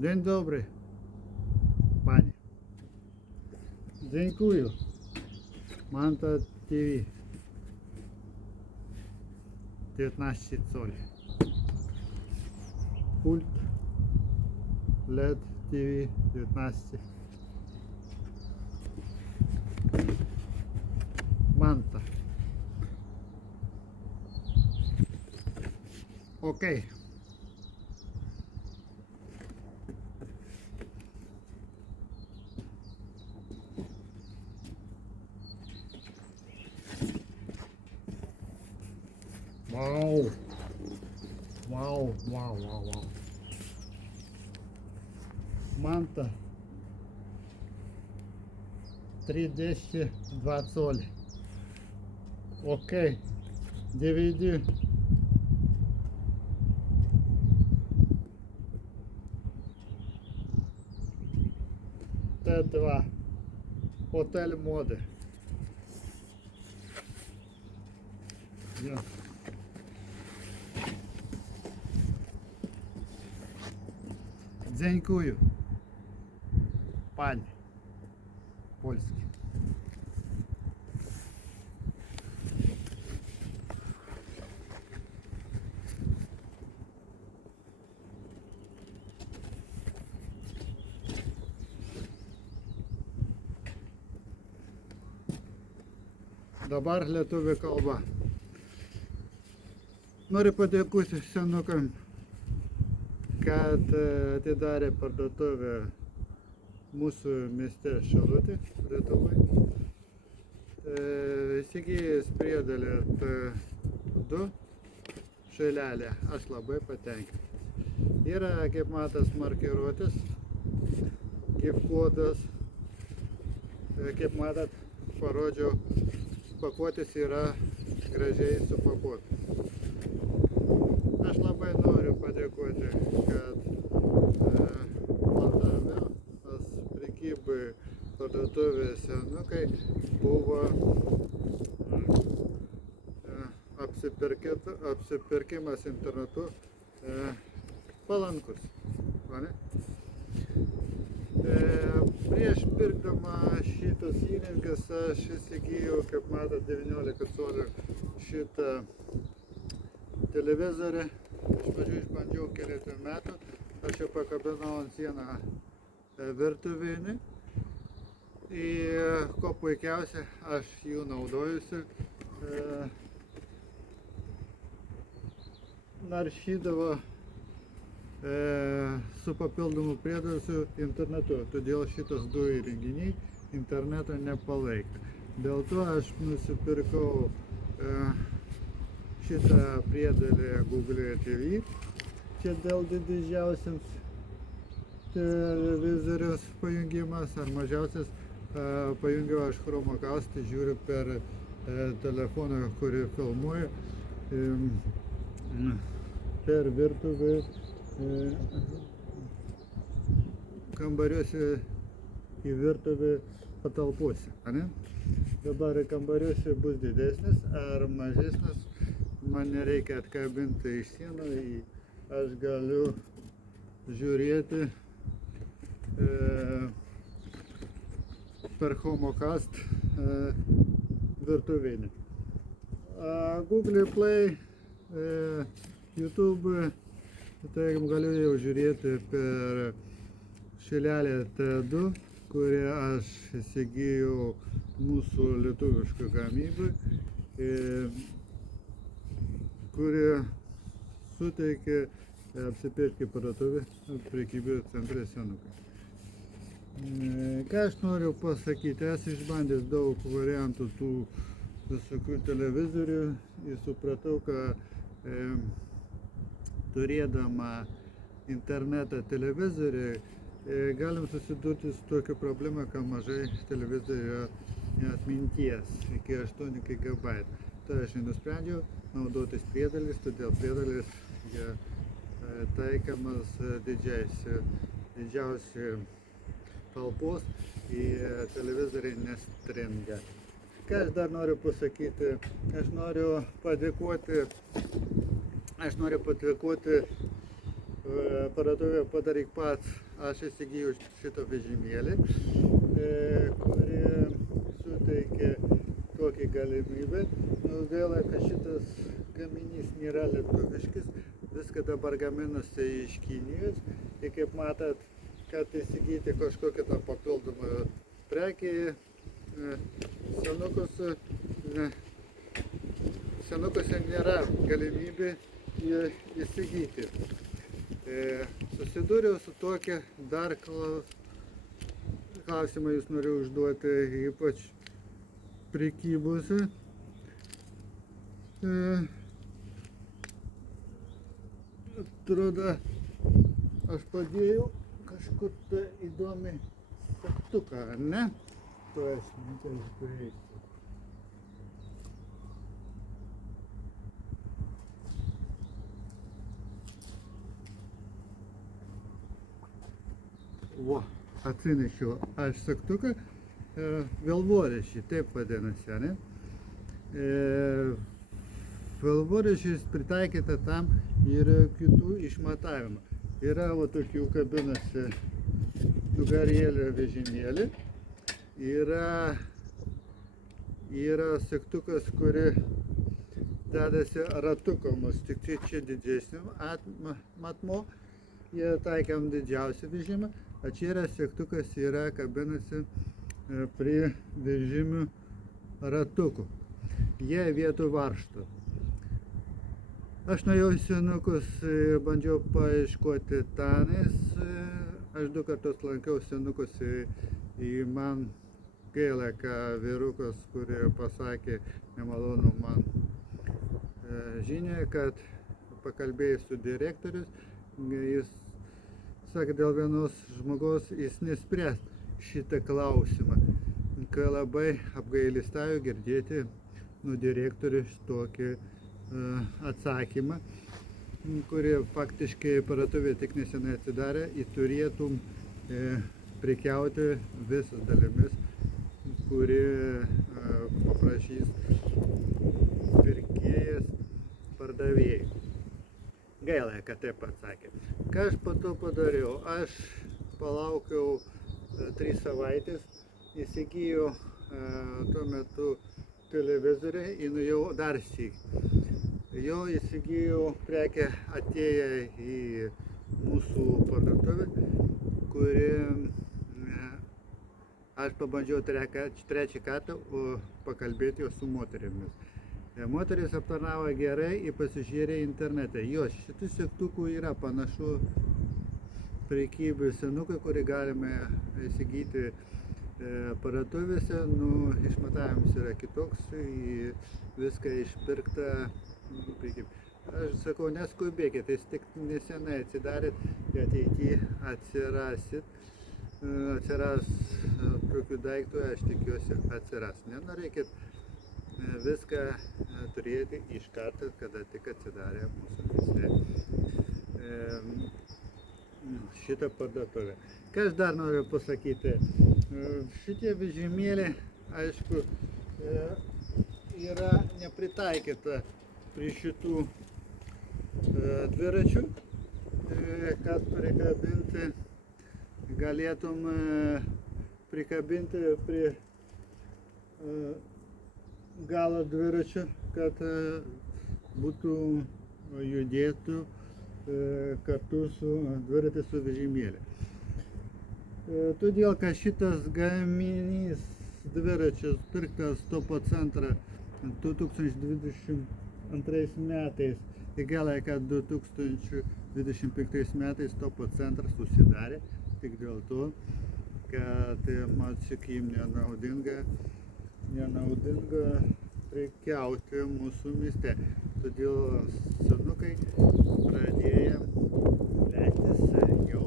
Dzień dobry, panie. Dziękuję. Manta TV 19 coli. Pult LED TV 19. Manta. Ok. Wow. Wow, wow, wow, wow. Manta 32 цоли. Окей. DVD. Т2. Hotel моди. Yeah. Dziękuję, panie polski. Dabar lietuvių kalba. Noriu padėkoti senukam, kad atidarė parduotuvę mūsų mieste Šilutė, Lietuvai. Įsigijęs priedėlį T2 šilelę, aš labai patenkintas. Yra, kaip matas, markiruotis, kaip kodas, kaip matat, parodžiau, pakuotis yra gražiai supakuotas. Aš labai noriu padėkoti, kad pardavimas prekybai parduotuvės senukai buvo apsipirkimas internetu palankus. Prieš pirkdama šitas įrengas aš įsigijau, kaip matot, 19 colių šitą televizorių. Iš pradžių išbandžiau keletą metų, aš jau pakabinau ant sieną virtuvinį. Ir ko puikiausia, aš jų naudojusi, naršydavo su papildomu priedarsu internetu, todėl šitas du įrenginiai interneto nepalaiko. Dėl to aš nusipirkau šitą priedarį Google TV, čia dėl didžiausiams televizoriaus pajungimas, ar mažiausias pajungiau aš Chromecast, žiūriu per telefoną, kurį filmuoju, per virtuvę, kambariuose į virtuvę patalpose. Dabar kambariuose bus didesnis ar mažesnis, man nereikia atkabinti iš sienų, aš galiu žiūrėti per Chromecast virtuvinį. Google Play, YouTube, tai galiu jau žiūrėti per šilelę T2, kurią aš įsigijau mūsų lietuvišką gamybą, kuri suteikia apsipirkti parduotuvę prekybos centre senukai. Ką aš noriu pasakyti, esu išbandęs daug variantų tų visokių televizorių ir supratau, kad turėdama internetą televizorių galim susidurti su tokia problema, kad mažai televizorių atminties, iki 8 GB. Tai aš nusprendžiau naudotis priedalis, todėl priedalis taikomas didžiausiai talpos ir televizoriai nestringa. Ką aš dar noriu pasakyti, aš noriu padėkoti parduotuvė padaryk pats, aš įsigijau šitą vežimėlį, kuri suteikia tokį galimybę. Nu, gaila, kad šitas gaminys nėra lietuviškis, viską dabar gaminasi iš Kinijos. Ir kaip matot, kad įsigyti kažkokią tą papildomą prekį, senukuose nėra galimybė įsigyti. Susidūriau su tokia dar klausimą jūs noriu užduoti, ypač prekybose. Atrodo, aš padėjau kažkur tą įdomią segtuką, ar ne? To aš nežiūrėsiu. Va, atsinešiau aš segtuką, velvoraišį, taip vadinasi, ne? Velvoraišys pritaikyta tam yra kitų išmatavimų. Yra va tokių kabinasi nugarėlio vežimėlį, yra segtukas, kuri dedasi ratukomis, tik čia didesniu matmo, jie taikiam didžiausią vežimą, o čia yra segtukas, yra kabinasi prie vežimių ratukų. Jie vietoj varžtų. Aš nuėjau į senukus, bandžiau paieškoti tenais. Aš 2 kartus lankiau senukus ir man gaila, kad vyrukas, kurie pasakė nemalonu man žinią, kad pakalbėjęs su direktorius, jis sakė, dėl vienos žmogaus jis nespręs šitą klausimą. Kai labai apgailestauju girdėti nuo direktorius tokį atsakymą, kurį faktiškai parduotuvė tik nesenai atsidarė, ir turėtum prekiauti visas dalimis, kuri paprašys pirkėjas pardavėjai. Gaila, kad taip atsakė. Ką aš po to padariau? Aš palaukiau 3 savaitės, įsigijau tuo metu televizorių ir nuėjau dar sykį. Jau įsigijau prekę atėję į mūsų parduotuvę, kuri aš pabandžiau 3 kartą pakalbėti su moterimis. Moteris aptarnavo gerai ir pasižiūrė internete. Jo, šitų segtukų yra panašu prekybų senukai, kurį galime įsigyti parduotuvėse. Nu, išmatavimas yra kitoks, viską išpirkta. Aš sakau, neskubėkit, jis tik nesenai atsidarėt, ateityje atsiras tokių daiktų, aš tikiuosi atsiras. Nenorėkit viską turėti iš karto, kada tik atsidarė mūsų mieste šitą parduotuvę. Ką aš dar noriu pasakyti? Šitie vežimėliai, aišku, yra nepritaikyta prie šitų dviračių, kad prikabinti, galėtum prikabinti prie galo dviračio, kad būtų judėtų kartu su dviratis su vežimėliu. Todėl, kad šitas gaminys dviračius pirktas Topo centrą 2022 metais, ir gaila, kad 2025 metais Topo centras užsidarė tik dėl to, kad man sakykim nenaudinga prekiauti mūsų mieste. Todėl senukai pradėjo leistis jau,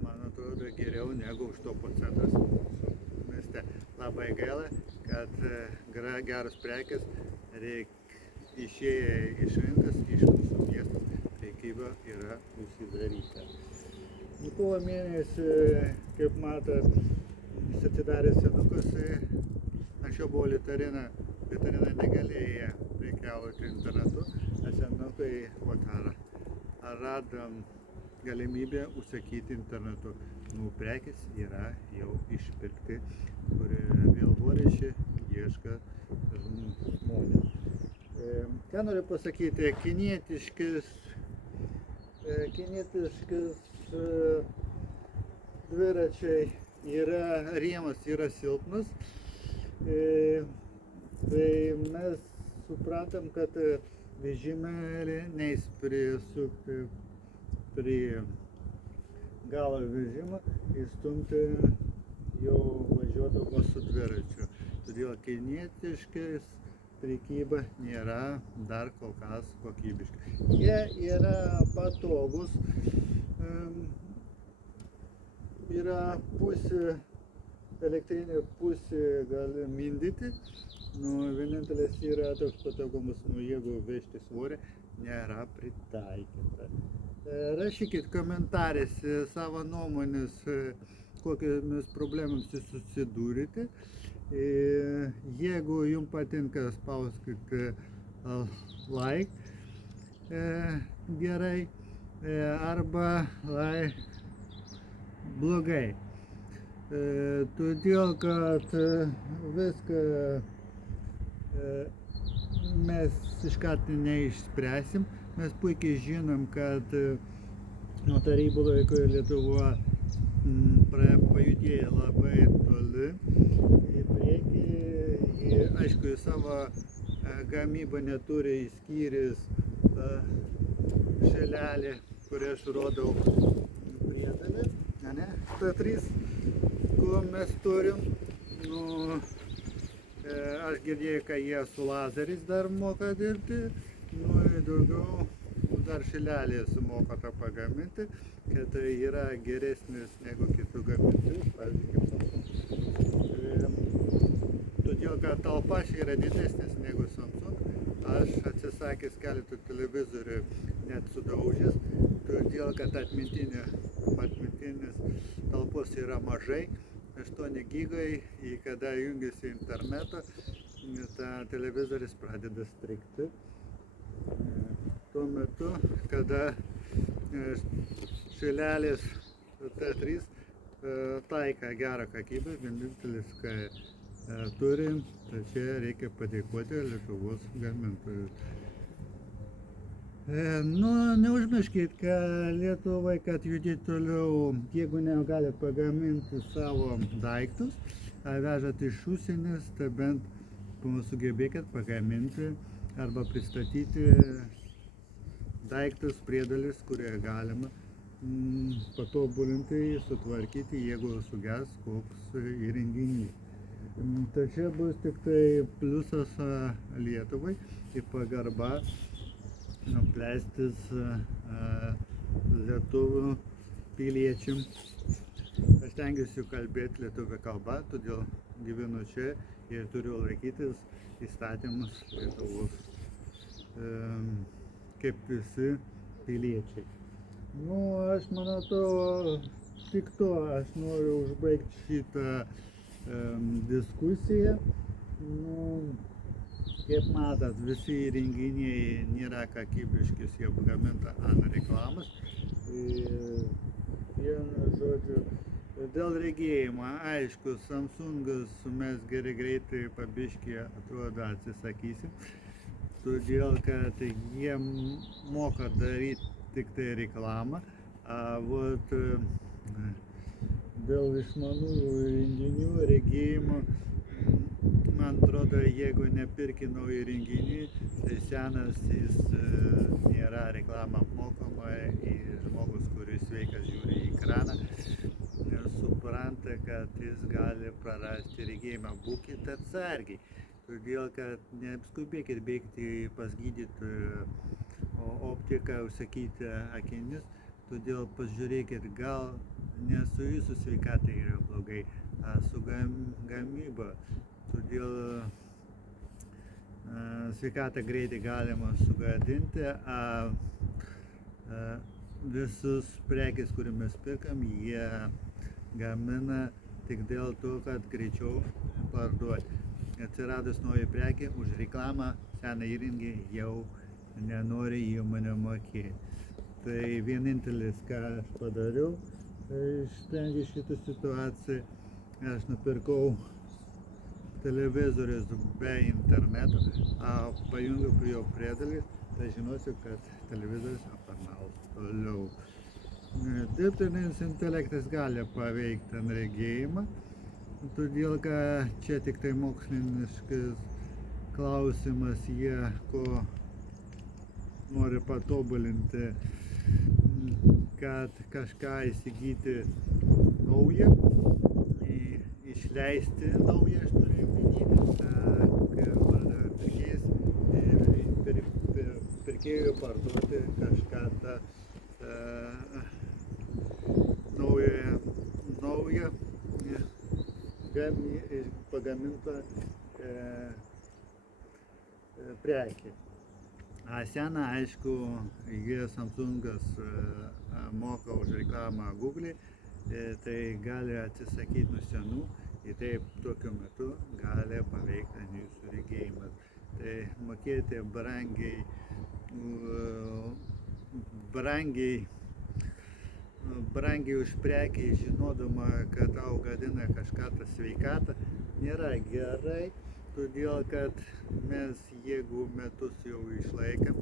man atrodo, geriau negu už Topo centras mūsų mieste. Labai gaila, kad geros prekės išėję iš rinkas, iš mūsų miestų, prekyba yra užsidaryta. Kovo mėnesį, kaip matot, jis atidarė senukus. Anksčiau buvo Litarina negalėjo prekiauti internetu, o senukai radom galimybė užsakyti internetu. Nu, prekės yra jau išpirkti, kurie vėl noriši ieška žmonės. Ką noriu pasakyti, kinietiškas dviračiai yra, rėmas yra silpnas, tai mes suprantam, kad vežimėlį neis prisukti prie galo vežimą, įstumti jau važiuodavo su dviračiu. Todėl kinietiškais prekyba nėra dar kol kas kokybiška. Jie yra patogus, yra pusė elektrinė, pusė gali mindyti. Vienintelis yra toks patogumas, jeigu vežti svorį, nėra pritaikyta. Rašykit komentarėse savo nuomonės, kokiamis problemomis jūs susidūrite. Jeigu jums patinka, spauskite like gerai arba like blogai. Todėl, kad viską mes iš karto neišspręsim. Mes puikiai žinom, kad nuo tarybų laiko Lietuva pajudėjo labai toli į priekį. Aišku, savo gamybą neturi išskyrus šilelį, kurį aš rodau priedalį, T3, ko mes turim. Aš girdėjau, kad jie su lazeriais dar moka dirbti, daugiau dar šilelį sumoka tą pagaminti, kad tai yra geresnis negu kitų gamintojų, pavyzdžiui. Todėl, kad talpa yra didesnis negu Samsung, aš atsisakęs keletų televizorių net sudaužęs, todėl, kad atmintinės talpos yra mažai, 8 gigai, kada jungiasi internetą, ta televizorius pradeda strigti. Tuo metu, kada šilelis T3 taika gerą kokybę, vienintelis, ką turim, tai čia reikia padėkoti Lietuvos gamintojus. Neužmirškit, kad Lietuvai, kad judėti toliau, jeigu negalit pagaminti savo daiktus, vežat iš užsienės, tai bent sugebėkit pagaminti arba pristatyti daiktus, priedalis, kurie galima patobulinti, sutvarkyti, jeigu suges koks įrenginys. Tai čia bus tik tai pliusas Lietuvai ir pagarba pleistis lietuvių piliečiam. Aš tengiuosi kalbėti lietuvių kalbą, todėl gyvenu čia ir turiu laikytis įstatymus Lietuvos kaip visi piliečiai. Aš manau, tik to aš noriu užbaigti šitą diskusiją. Kaip matot, visi įrenginiai nėra kokybiškis, jau pagaminta ant reklamos. Vienu žodžiu, dėl regėjimo, aišku, Samsungas mes greitai pabiškį atrodo atsisakysim, todėl kad jie moka daryti tik tai reklamą. Dėl išmaniųjų įrenginių regėjimo, man atrodo, jeigu nepirki naują įrenginį, tai senas jis nėra reklama apmokama ir žmogus, kuris sveikas žiūri į ekraną, supranta, kad jis gali prarasti regėjimą. Būkite atsargiai, todėl kad neskubėkit bėgti pas gydytoją optiką, užsakyti akinius, todėl pažiūrėkit, gal ne su jūsų sveikatai yra blogai, su gamyba. Todėl sveikatą greitai galima sugadinti, visus prekės, kurį mes pirkam, jie gamina tik dėl to, kad greičiau parduoti. Atsiradus nauja prekė, už reklamą seną įrenginį jau nenori įmonė mokėti. Tai vienintelis, ką aš padariau, išsprendžiau šitą situaciją, aš nupirkau televizorius be interneto, pajungiau prie jo priedėlį, tai žinosiu, kad televizorius aptarnaus toliau. Dirbtinis intelektas gali paveikti regėjimą, todėl kad čia tik tai mokslinis klausimas, jie ko nori patobulinti, kad kažką įsigyti naują, išleisti naują, aš turiu pirkėjui parduoti kažką naują pagamintą prekį. Seną, aišku, jie Samsungas moka už reklamą Google, tai gali atsisakyti nuo senų ir taip tokiu metu gali paveikti jūsų regėjimą. Tai mokėti brangiai už prekį, žinodama, kad tau gadina kažką tą sveikatą, nėra gerai. Todėl, kad mes, jeigu metus jau išlaikėm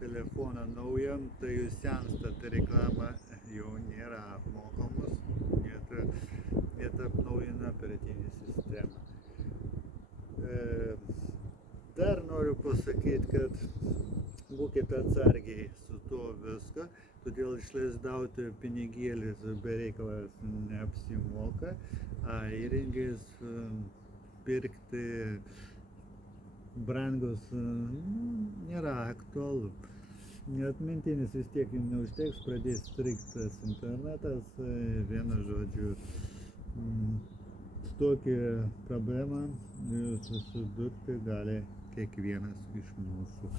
telefoną naują, tai jūs senstat, reklama jau nėra apmokamos, jie atnaujina operatyvinę sistemą. Dar noriu pasakyti, kad būkite atsargiai su tuo viską, todėl išleisdauti pinigėlis be reikalas neapsimoka, įrengės pirkti brangus nėra aktualu. Atmintinis vis tiek jums neužteks, pradės strigt tas internetas, vienu žodžiu, su tokia problema susidurti gali kiekvienas iš mūsų.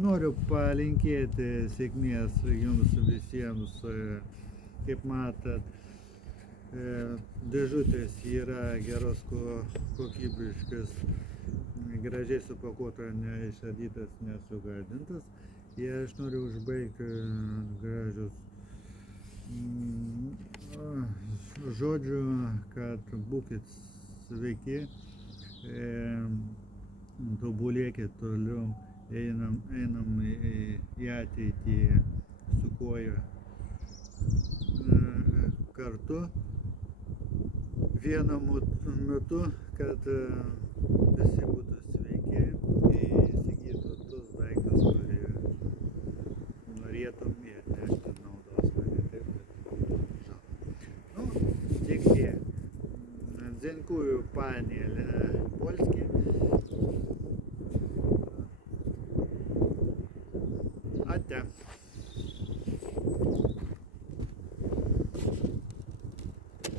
Noriu palinkėti sėkmės jums visiems, kaip matot, dėžutės yra geros kokybiškas, gražiai supakuota, neišardytas, nesugadintas. Ir aš noriu užbaigti gražius žodžių, kad būkit sveiki, tobulėkit toliau, einam į ateitį su koja kartu. Vienu metu, kad visi būtų sveiki ir įsigytų tus daiktus, kurį norėtum ir nešti naudos, ne taip, kad žalą. Tiek tiek. Dziękuję, panie Polski. Ate.